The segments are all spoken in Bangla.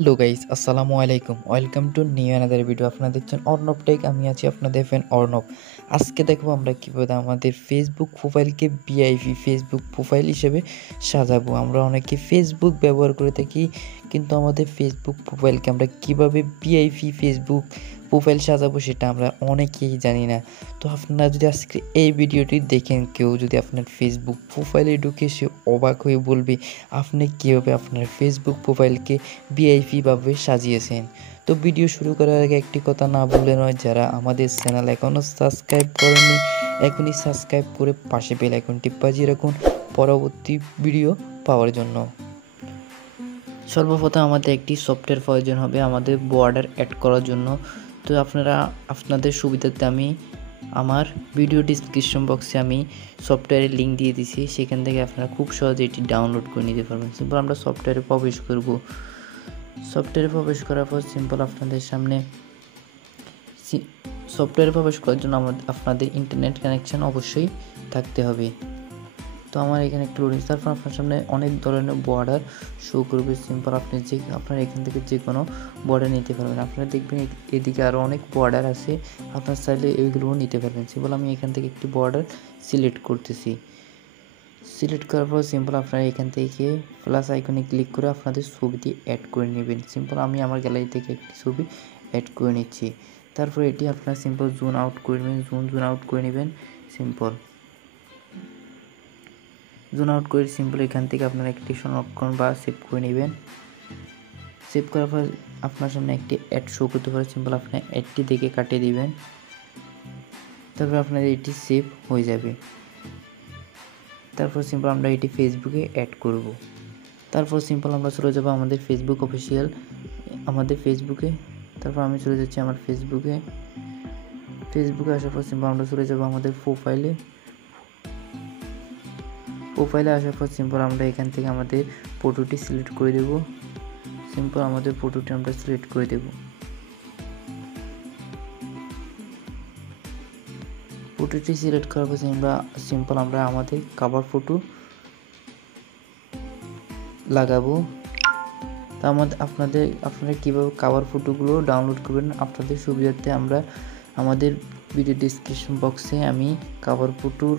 হ্যালো গাইস, আসসালামু আলাইকুম। Welcome to new another video. আপনারা দেখছেন অর্ণব টেক। আমি আছি আপনাদের ফ্রেন্ড অর্ণব। আজকে দেখবো আমরা কীভাবে আমাদের ফেসবুক প্রোফাইলকে ভিআইপি ফেসবুক প্রোফাইল হিসেবে সাজাবো। আমরা অনেকে ফেসবুক ব্যবহার করে থাকি, কিন্তু আমাদের ফেসবুক প্রোফাইলকে আমরা কীভাবে ভিআইপি ফেসবুক প্রোফাইল সাজাবো সেটা আমরা অনেকেই জানি না। তো আপনারা যদি আজকে এই ভিডিওটি দেখেন, কেউ যদি আপনার ফেসবুক প্রোফাইলে ঢুকে সে অবাক হয়ে বলবে আপনি কীভাবে আপনার ফেসবুক প্রোফাইলকে ভিআইপিভাবে সাজিয়েছেন। তো ভিডিও শুরু করার আগে একটি কথা না বললে নয়, যারা আমাদের চ্যানেল এখনও সাবস্ক্রাইব করেননি এখনই সাবস্ক্রাইব করে পাশে বেল আইকনটি বাজিয়ে রাখুন পরবর্তী ভিডিও পাওয়ার জন্য। সর্বপ্রথম আমাদের একটি সফটওয়্যার প্রয়োজন হবে আমাদের বর্ডার অ্যাড করার জন্য। তো আপনারা আপনাদের সুবিধার্থে আমি আমার ভিডিও ডিসক্রিপশন বক্সে আমি সফটওয়্যারের লিঙ্ক দিয়ে দিছি, সেখান থেকে আপনারা খুব সহজে এটি ডাউনলোড করে নিতে পারবেন। সিম্পল আমরা সফটওয়্যারে প্রবেশ করব। সফটওয়্যারে প্রবেশ করার পর সিম্পল আপনাদের সামনে সফটওয়্যারে প্রবেশ করার জন্য আপনাদের ইন্টারনেট কানেকশান অবশ্যই থাকতে হবে। তো আমার এখানে একটু লোডিং, তারপর আপনার সামনে অনেক ধরনের বর্ডার শো করবে। সিম্পল আপনার এখান থেকে যে কোনো বর্ডার নিতে পারবেন। আপনারা দেখবেন এদিকে আরও অনেক বর্ডার আছে, আপনার চাইলে এইগুলোও নিতে পারবেন। সিম্পল আমি এখান থেকে একটি বর্ডার সিলেক্ট করতেছি। সিলেক্ট করার পর সিম্পল আপনারা এখান থেকে প্লাস আইকনে ক্লিক করে আপনাদের ছবিটি অ্যাড করে নেবেন। সিম্পল আমি আমার গ্যালারি থেকে একটি ছবি অ্যাড করে নিচ্ছি। তারপর এটি আপনারা সিম্পল জুম আউট করে নেবেন, জুম আউট করে নেবেন। সিম্পল জুম আউট করে সিম্পল এখান থেকে আপনারা একটি সংরক্ষণ বা সেভ করে নেবেন। সেভ করার পর আপনার সামনে একটি অ্যাড শো করতে পারে। সিম্পল আপনি অ্যাডটি দেখে কাটিয়ে দিবেন, তারপর আপনাদের এটি সেভ হয়ে যাবে। তারপর সিম্পল আমরা এটি ফেসবুকে অ্যাড করব। তারপর সিম্পল আমরা চলে যাব আমাদের ফেসবুক অফিসিয়াল আমাদের ফেসবুকে। তারপর আমি চলে যাচ্ছি আমার ফেসবুকে আসার পর সিম্পল আমরা চলে যাব আমাদের প্রোফাইলে আসার পর সিম্পল আমরা এখান থেকে আমাদের ফটোটি সিলেক্ট করে দেব। সিম্পল আমাদের ফটোটি আমরা সিলেক্ট করে দেব। ফটোটি সিলেক্ট করার পর সিম্পল আমরা আমাদের কভার ফটো লাগাবো। তা আপনারা কীভাবে কভার ফটোগুলো ডাউনলোড করবেন আপনাদের সুবিধার্থে আমরা আমাদের ভিডিও ডিসক্রিপশন বক্সে আমি কভার ফটোর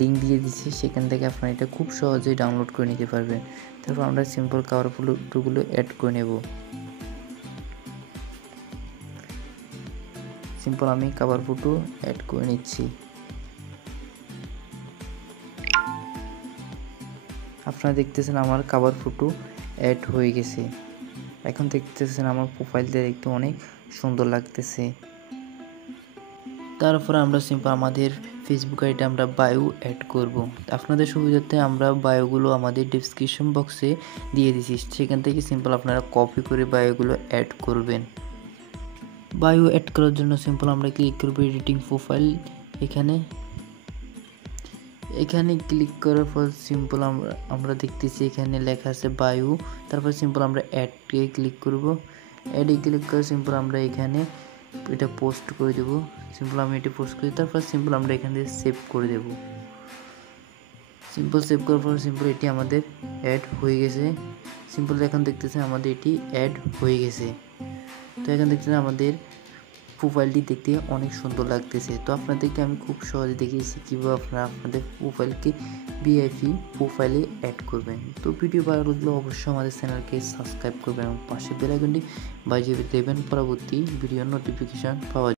লিঙ্ক দিয়ে দিচ্ছি, সেখান থেকে আপনারা এটা খুব সহজেই ডাউনলোড করে নিতে পারবেন। তারপর আমরা সিম্পল কভার ফটোগুলো অ্যাড করে নেব। সিম্পল আমি কভার ফটো অ্যাড করে নিচ্ছি। আপনারা দেখতেছেন আমার কভার ফটো অ্যাড হয়ে গেছে। এখন দেখতেছেন আমার প্রোফাইলটা দেখতে অনেক সুন্দর লাগতেছে। তারপর আমরা সিম্পল আমাদের ফেসবুক আইডি আমরা বায়ো অ্যাড করব। আপনাদের সুবিধার্থে আমরা বায়োগুলো আমাদের ডিসক্রিপশন বক্সে দিয়ে দিচ্ছি, সেখান থেকে সিম্পল আপনারা কপি করে বায়োগুলো অ্যাড করবেন। বায়ো অ্যাড করার জন্য সিম্পল আমরা ক্লিক করব এডিটিং প্রোফাইল। এখানে ক্লিক করার পর সিম্পল আমরা দেখতেছি এখানে লেখা আছে বায়ো। তারপর সিম্পল আমরা অ্যাডে ক্লিক করব। অ্যাডে ক্লিক করে সিম্পল আমরা এখানে এটা পোস্ট করে দেব। সিম্পল আমি এটি পোস্ট করি, তারপর সিম্পল আমরা এখান থেকে সেভ করে দেব। সিম্পল সেভ করার পর সিম্পল এটি আমাদের অ্যাড হয়ে গেছে। সিম্পল এখন দেখতেছেন আমাদের এটি অ্যাড হয়ে গেছে। তো এখন দেখতেছেন আমাদের প্রোফাইলটি দেখতে অনেক সুন্দর লাগতেছে। তো আপনাদেরকে আমি খুব সহজে দেখিয়েছি কীভাবে আপনারা আপনাদের প্রোফাইলকে ভিআইপি প্রোফাইলে অ্যাড করবেন। তো ভিডিও ভালো লাগলে অবশ্যই আমাদের চ্যানেলকে সাবস্ক্রাইব করবেন এবং পাশে বেল আইকনটি বাজিয়ে দেবেন পরবর্তী ভিডিওর নোটিফিকেশান পাওয়া